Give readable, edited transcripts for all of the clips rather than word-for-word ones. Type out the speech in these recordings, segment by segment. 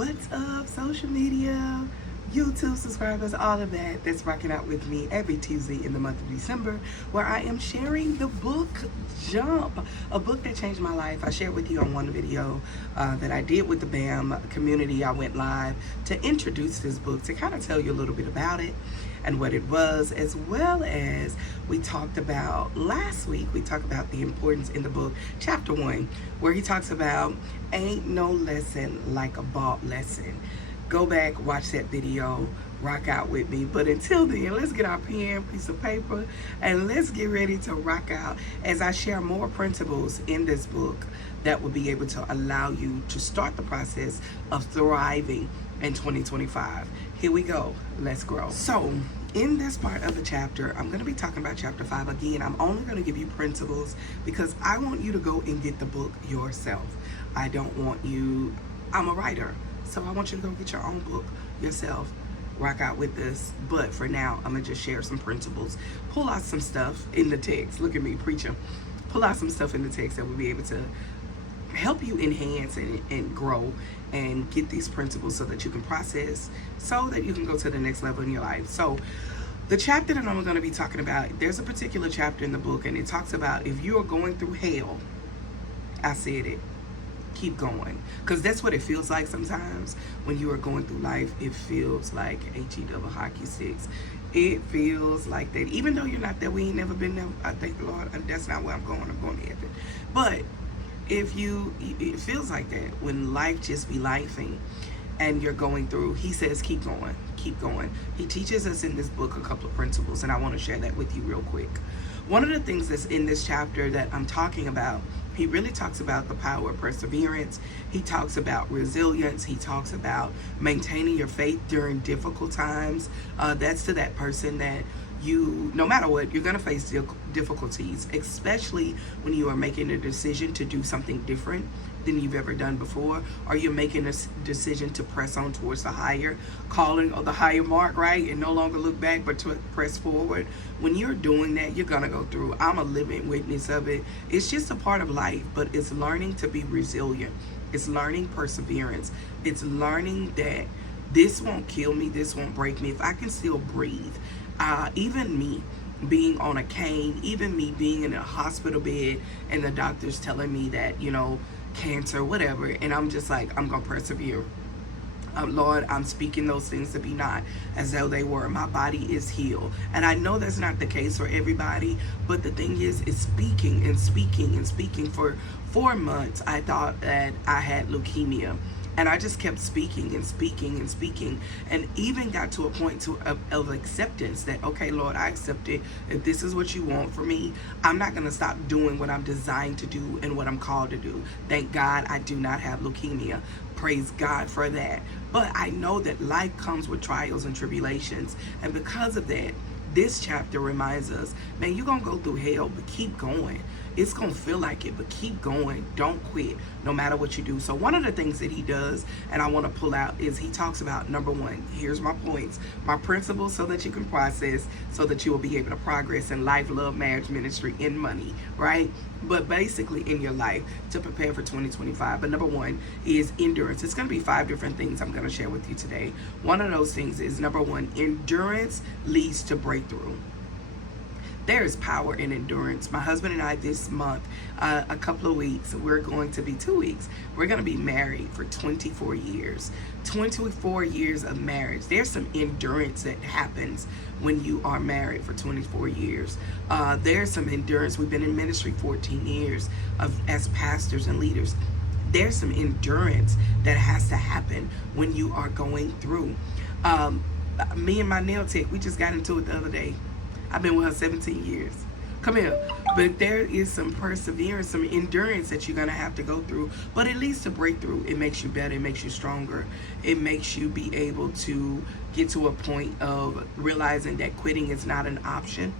What's up, social media, YouTube subscribers, all of that that's rocking out with me every Tuesday in the month of December, where I am sharing the book Jump, a book that changed my life. I shared with you on one video that I did with the BAM community. I went live to introduce this book, to kind of tell you a little bit about it and what it was, as well as we talked about last week. We talked about the importance in the book, chapter 1, where he talks about ain't no lesson like a bought lesson. Go back, watch that video, rock out with me. But until then, let's get our pen, piece of paper, and let's get ready to rock out as I share more principles in this book that will be able to allow you to start the process of thriving in 2025. Here we go. Let's grow. So in this part of the chapter, I'm going to be talking about chapter 5 again. I'm only going to give you principles because I want you to go and get the book yourself. I don't want you, I'm a writer, so I want you to go get your own book yourself. Rock out with this. But for now, I'm going to just share some principles. Pull out some stuff in the text. Look at me preaching. Pull out some stuff in the text that will be able to help you enhance and grow and get these principles so that you can process, so that you can go to the next level in your life. So the chapter that I'm going to be talking about, there's a particular chapter in the book, and it talks about if you are going through hell, I said it, keep going. Because that's what it feels like sometimes when you are going through life. It feels like HE double hockey sticks. It feels like that. Even though you're not there, we ain't never been there. I thank the Lord, that's not where I'm going to heaven. But if it feels like that when life just be lifing and you're going through, he says keep going, keep going. He teaches us in this book a couple of principles, and I want to share that with you real quick. One of the things that's in this chapter that I'm talking about, he really talks about the power of perseverance. He talks about resilience. He talks about maintaining your faith during difficult times. That's to that person that you, no matter what, you're going to face difficulties, especially when you are making a decision to do something different than you've ever done before, or you're making a decision to press on towards the higher calling or the higher mark, right? And no longer look back, but to press forward. When you're doing that, you're going to go through. I'm a living witness of it. It's just a part of life, but it's learning to be resilient. It's learning perseverance. It's learning that this won't kill me. This won't break me. If I can still breathe, even me being on a cane, even me being in a hospital bed and the doctor's telling me that, you know, cancer, whatever, and I'm just like, I'm gonna persevere. Lord, I'm speaking those things to be not as though they were. My body is healed. And I know that's not the case for everybody, but the thing is speaking and speaking and speaking. For 4 months, I thought that I had leukemia. And I just kept speaking and speaking and speaking, and even got to a point of acceptance that, okay, Lord, I accept it. If this is what you want for me, I'm not going to stop doing what I'm designed to do and what I'm called to do. Thank God I do not have leukemia. Praise God for that. But I know that life comes with trials and tribulations. And because of that, this chapter reminds us, man, you're going to go through hell, but keep going. It's going to feel like it, but keep going. Don't quit, no matter what you do. So one of the things that he does, and I want to pull out, is he talks about, number 1, here's my points, my principles, so that you can process, so that you will be able to progress in life, love, marriage, ministry, and money, right? But basically in your life to prepare for 2025. But number 1 is endurance. It's going to be 5 different things I'm going to share with you today. One of those things is, number 1, endurance leads to breakthrough. There is power in endurance. My husband and I this month, a couple of weeks, we're going to be 2 weeks, we're going to be married for 24 years. 24 years of marriage. There's some endurance that happens when you are married for 24 years. There's some endurance. We've been in ministry 14 years as pastors and leaders. There's some endurance that has to happen when you are going through. Me and my nail tech, we just got into it the other day. I've been with her 17 years. Come here. But there is some perseverance, some endurance that you're going to have to go through. But it leads to breakthrough. It makes you better. It makes you stronger. It makes you be able to get to a point of realizing that quitting is not an option,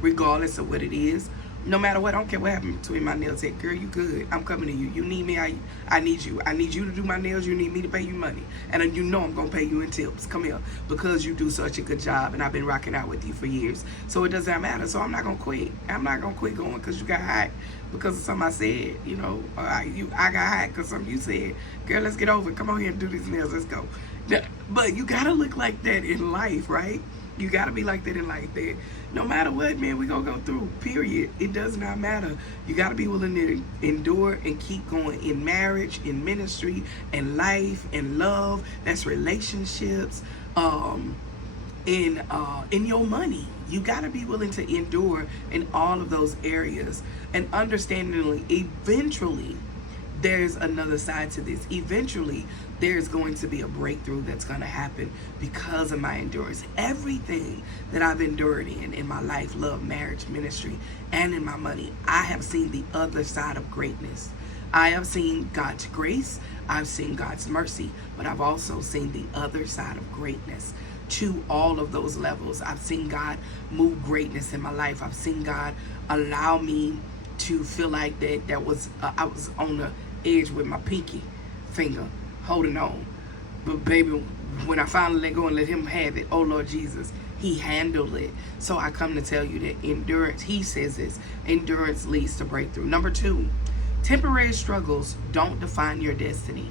regardless of what it is. No matter what, I don't care what happened between my nails. Say, girl, you good. I'm coming to you. You need me, I need you. I need you to do my nails. You need me to pay you money. And you know I'm going to pay you in tips. Come here. Because you do such a good job, and I've been rocking out with you for years. So it doesn't matter. So I'm not going to quit. I'm not going to quit going because you got hot. Because of something I said, you know. I got hot because something you said. Girl, let's get over it. Come on here and do these nails. Let's go. But you got to look like that in life, right? You got to be like that in life. That no matter what, man, we going to go through, period. It does not matter. You got to be willing to endure and keep going in marriage, in ministry, in life, in love. That's relationships, in your money. You got to be willing to endure in all of those areas. And understandingly, eventually, there's another side to this. Eventually, there's going to be a breakthrough that's going to happen because of my endurance. Everything that I've endured in my life, love, marriage, ministry, and in my money, I have seen the other side of greatness. I have seen God's grace, I've seen God's mercy, but I've also seen the other side of greatness to all of those levels. I've seen God move greatness in my life. I've seen God allow me to feel like that was I was on the edge with my pinky finger holding on, but baby, when I finally let go and let him have it, oh Lord Jesus, he handled it. So I come to tell you that endurance, he says this, endurance leads to breakthrough. Number 2, temporary struggles don't define your destiny.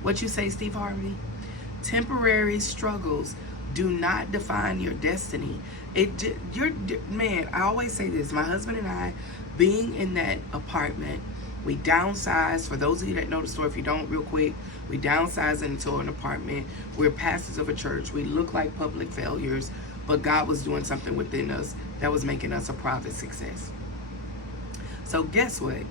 What you say, Steve Harvey? Temporary struggles do not define your destiny. Man, I always say this, my husband and I, being in that apartment, we downsized. For those of you that know the story, if you don't, real quick, we downsized into an apartment. We're pastors of a church. We look like public failures, but God was doing something within us that was making us a private success. So guess what?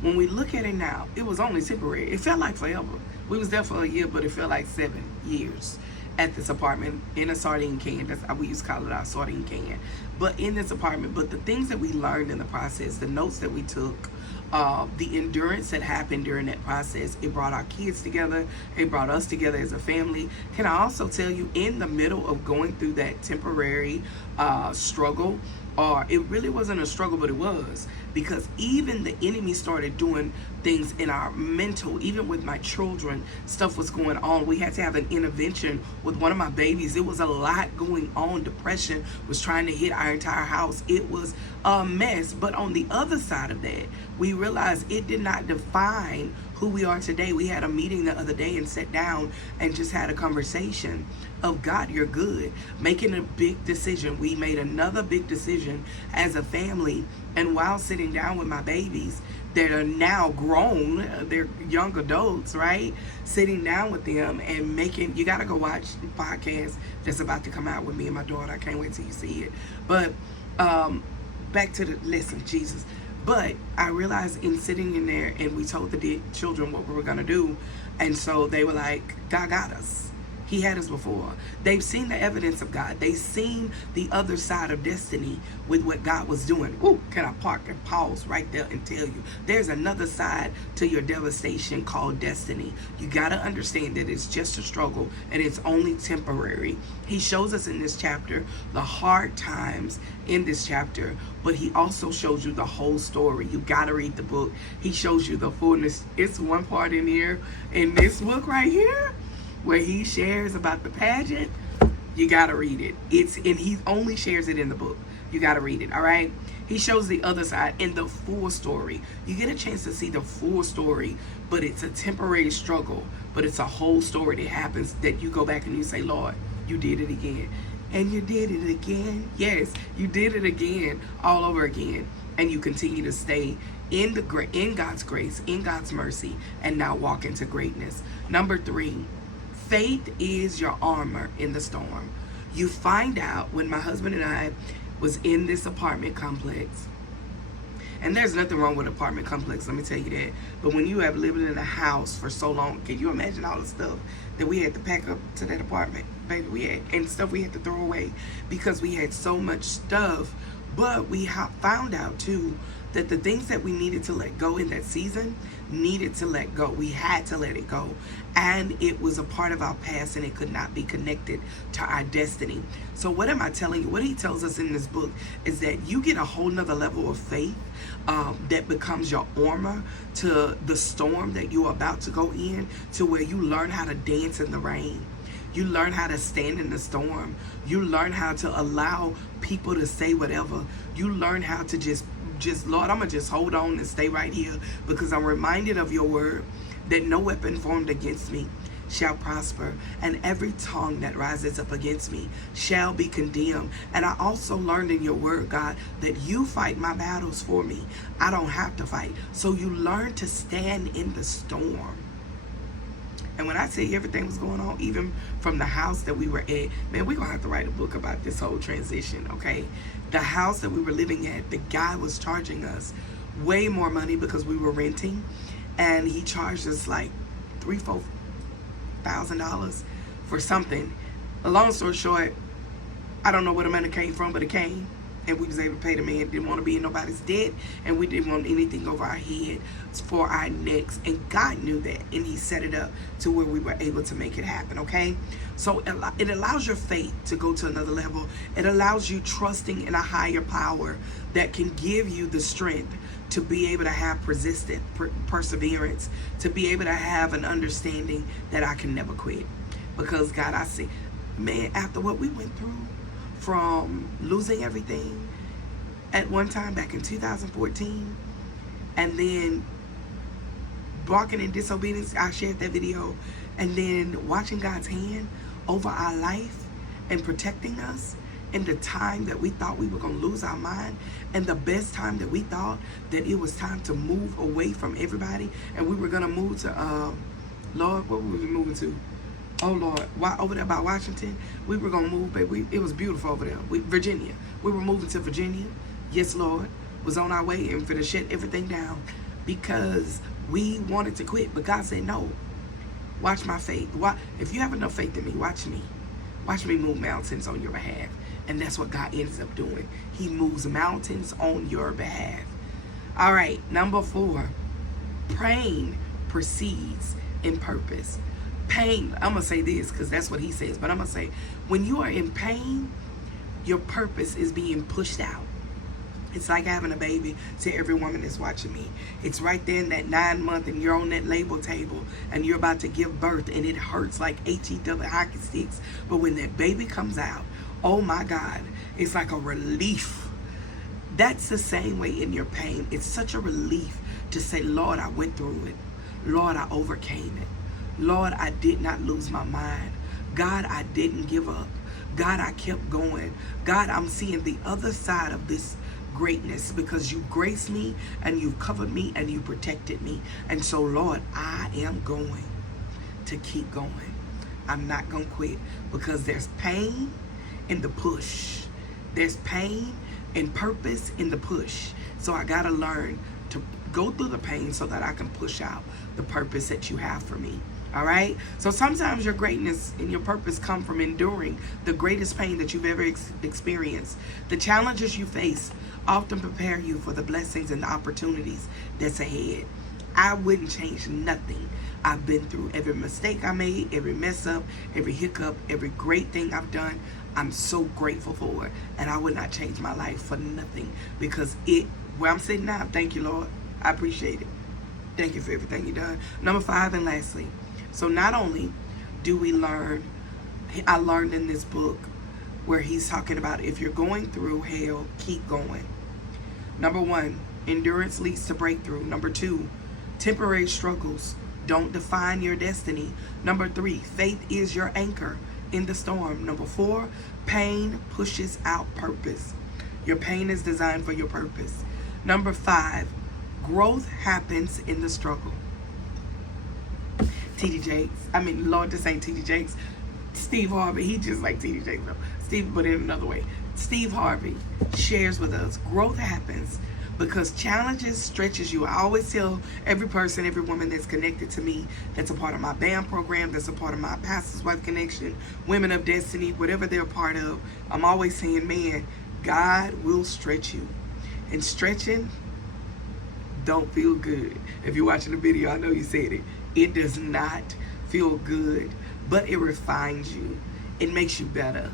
When we look at it now, it was only temporary. It felt like forever. We was there for a year, but it felt like 7 years at this apartment in a sardine can. That's how we used to call it, our sardine can. But in this apartment, but the things that we learned in the process, the notes that we took, the endurance that happened during that process, it brought our kids together, it brought us together as a family. Can I also tell you, in the middle of going through that temporary struggle, or it really wasn't a struggle, but it was, because even the enemy started doing things in our mental. Even with my children, stuff was going on. We had to have an intervention with one of my babies. It was a lot going on. Depression was trying to hit our entire house. It was a mess. But on the other side of that, we realized it did not define who we are today. We had a meeting the other day and sat down and just had a conversation of, God, you're good. Making a big decision. We made another big decision as a family. And while sitting down with my babies that are now grown, they're young adults, right? Sitting down with them and making, you got to go watch the podcast that's about to come out with me and my daughter. I can't wait till you see it. But back to the, listen, Jesus. But I realized in sitting in there, and we told the children what we were going to do. And so they were like, God got us. He had us before. They've seen the evidence of God. They've seen the other side of destiny with what God was doing. Ooh, can I park and pause right there and tell you, there's another side to your devastation called destiny. You got to understand that it's just a struggle and it's only temporary. He shows us in this chapter the hard times in this chapter, but he also shows you the whole story. You got to read the book. He shows you the fullness. It's one part in here, in this book right here, where he shares about the pageant. You got to read it. And he only shares it in the book. You got to read it, all right? He shows the other side in the full story. You get a chance to see the full story, but it's a temporary struggle, but it's a whole story that happens that you go back and you say, Lord, you did it again. And you did it again. Yes, you did it again, all over again. And you continue to stay in God's grace, in God's mercy, and now walk into greatness. Number 3, faith is your armor in the storm. You find out when my husband and I was in this apartment complex, and there's nothing wrong with apartment complex, let me tell you that. But when you have lived in a house for so long, can you imagine all the stuff that we had to pack up to that apartment? Baby, we had, and stuff we had to throw away because we had so much stuff. But we found out too that the things that we needed to let go in that season, needed to let go. We had to let it go. And it was a part of our past, and it could not be connected to our destiny. So what am I telling you? What he tells us in this book is that you get a whole nother level of faith that becomes your armor to the storm that you're about to go in, to where you learn how to dance in the rain. You learn how to stand in the storm. You learn how to allow people to say whatever. You learn how to just Lord, I'm going to just hold on and stay right here, because I'm reminded of your word that no weapon formed against me shall prosper, and every tongue that rises up against me shall be condemned. And I also learned in your word, God, that you fight my battles for me. I don't have to fight. So you learn to stand in the storm. And when I tell you everything was going on, even from the house that we were at, man, we're going to have to write a book about this whole transition, okay? The house that we were living at, the guy was charging us way more money because we were renting. And he charged us like $3,000-$4,000 for something. A long story short, I don't know where the money came from, but it came. And we was able to pay the man. Didn't want to be in nobody's debt, and we didn't want anything over our head for our necks. And God knew that, and he set it up to where we were able to make it happen, okay? So it allows your faith to go to another level. It allows you trusting in a higher power that can give you the strength to be able to have persistent perseverance, to be able to have an understanding that I can never quit. Because God, I see, man, after what we went through, from losing everything at one time back in 2014, and then walking in disobedience, I shared that video, and then watching God's hand over our life and protecting us in the time that we thought we were going to lose our mind, and the best time that we thought that it was time to move away from everybody, and we were going to move to, Lord, what were we moving to? Oh Lord, over there by Washington, we were gonna move, but it was beautiful over there. Virginia, we were moving to Virginia. Yes, Lord, was on our way and for to shut everything down because we wanted to quit. But God said, no, watch my faith. If you have enough faith in me, watch me move mountains on your behalf. And that's what God ends up doing. He moves mountains on your behalf. All right, number 4, praying precedes in purpose. Pain, I'm going to say this because that's what he says, but I'm going to say, when you are in pain, your purpose is being pushed out. It's like having a baby, to every woman that's watching me. It's right there in that 9 month and you're on that labor table and you're about to give birth and it hurts like HE hockey sticks. But when that baby comes out, oh my God, it's like a relief. That's the same way in your pain. It's such a relief to say, Lord, I went through it. Lord, I overcame it. Lord, I did not lose my mind. God, I didn't give up. God, I kept going. God, I'm seeing the other side of this greatness because you graced me and you covered me and you protected me. And so, Lord, I am going to keep going. I'm not going to quit because there's pain in the push. There's pain and purpose in the push. So I got to learn to go through the pain so that I can push out the purpose that you have for me. All right? So sometimes your greatness and your purpose come from enduring the greatest pain that you've ever experienced. The challenges you face often prepare you for the blessings and the opportunities that's ahead. I wouldn't change nothing I've been through. Every mistake I made, every mess up, every hiccup, every great thing I've done, I'm so grateful for it. And I would not change my life for nothing because where I'm sitting now, thank you, Lord. I appreciate it. Thank you for everything you've done. Number 5, and lastly, so not only do we learn, I learned in this book where he's talking about if you're going through hell, keep going. Number 1, endurance leads to breakthrough. Number 2, temporary struggles don't define your destiny. Number 3, faith is your anchor in the storm. Number 4, pain pushes out purpose. Your pain is designed for your purpose. Number 5, growth happens in the struggle. T.D. Jakes. I mean, Lord, this ain't T.D. Jakes. Steve Harvey. He just like T.D. Jakes though. Steve, but in another way. Steve Harvey shares with us, growth happens because challenges stretches you. I always tell every person, every woman that's connected to me, that's a part of my band program, that's a part of my Pastor's Wife Connection, Women of Destiny, whatever they're a part of, I'm always saying, man, God will stretch you. And stretching don't feel good. If you're watching the video, I know you said it. It does not feel good, but it refines you. It makes you better.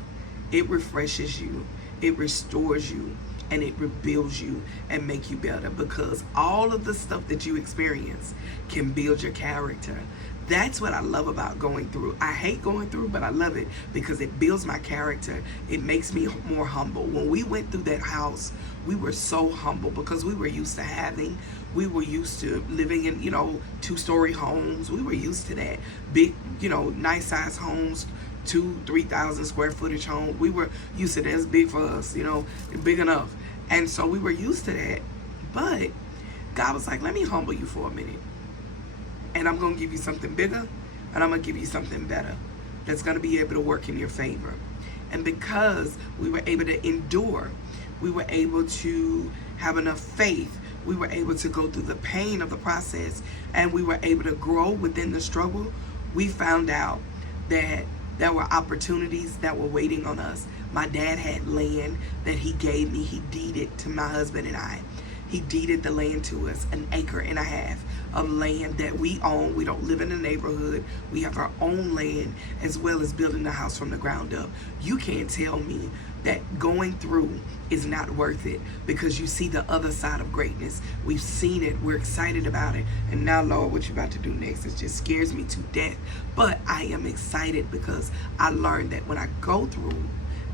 It refreshes you. It restores you. And it rebuilds you and make you better, because all of the stuff that you experience can build your character. That's what I love about going through. I hate going through, but I love it because it builds my character. It makes me more humble. When we went through that house, we were so humble because we were used to living in, 2-story homes. We were used to that. Big, nice size homes, 2,000-3,000 square footage home. We were used to that. It's big for us, big enough. And so we were used to that. But God was like, let me humble you for a minute. And I'm going to give you something bigger, and I'm going to give you something better that's going to be able to work in your favor. And because we were able to endure, we were able to have enough faith, we were able to go through the pain of the process, and we were able to grow within the struggle, we found out that there were opportunities that were waiting on us. My dad had land that he gave me. He deeded to my husband and I. He deeded the land to us, 1.5 acres of land that we own. We don't live in a neighborhood. We have our own land, as well as building a house from the ground up. You can't tell me that going through is not worth it, because you see the other side of greatness. We've seen it. We're excited about it. And now, Lord, what you're about to do next, it just scares me to death. But I am excited because I learned that when I go through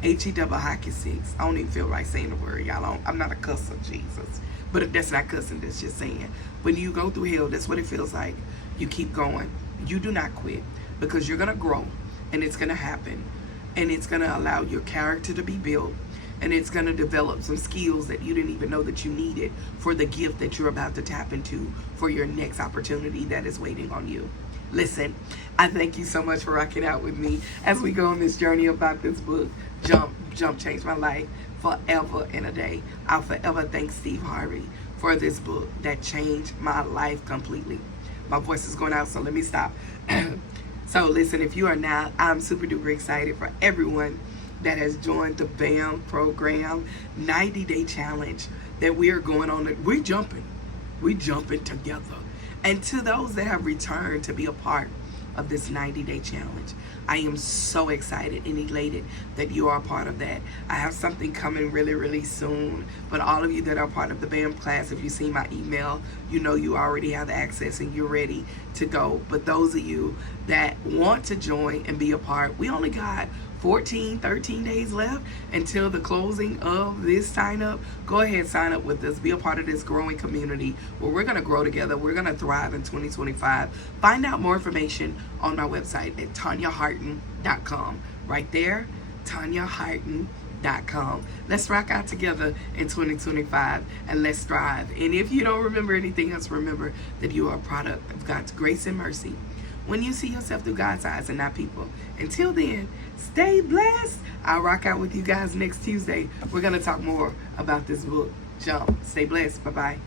hockey sticks, I don't even feel like saying the word, y'all. I'm not a cusser, Jesus. But that's not cussing, that's just saying. When you go through hell, that's what it feels like. You keep going. You do not quit, because you're going to grow, and it's going to happen. And it's going to allow your character to be built, and it's going to develop some skills that you didn't even know that you needed for the gift that you're about to tap into for your next opportunity that is waiting on you. Listen, I thank you so much for rocking out with me as we go on this journey about this book. Jump changed my life forever and a day. I'll forever thank Steve Harvey for this book that changed my life completely. My voice is going out, so let me stop. So listen, if you are not, I'm super duper excited for everyone that has joined the BAM program 90-day challenge that we are going on. We're jumping together. And to those that have returned to be a part of this 90-day challenge, I am so excited and elated that you are a part of that. I have something coming really, really soon. But all of you that are part of the BAM class, if you see my email, you know you already have access and you're ready to go. But those of you that want to join and be a part, we only got 13 days left until the closing of this sign up. Go ahead, sign up with us. Be a part of this growing community where we're going to grow together. We're going to thrive in 2025. Find out more information on my website at TonyaHarden.com. Right there, TonyaHarden.com. Let's rock out together in 2025 and let's thrive. And if you don't remember anything else, remember that you are a product of God's grace and mercy when you see yourself through God's eyes and not people. Until then, stay blessed. I'll rock out with you guys next Tuesday. We're going to talk more about this book, Jump. Stay blessed. Bye-bye.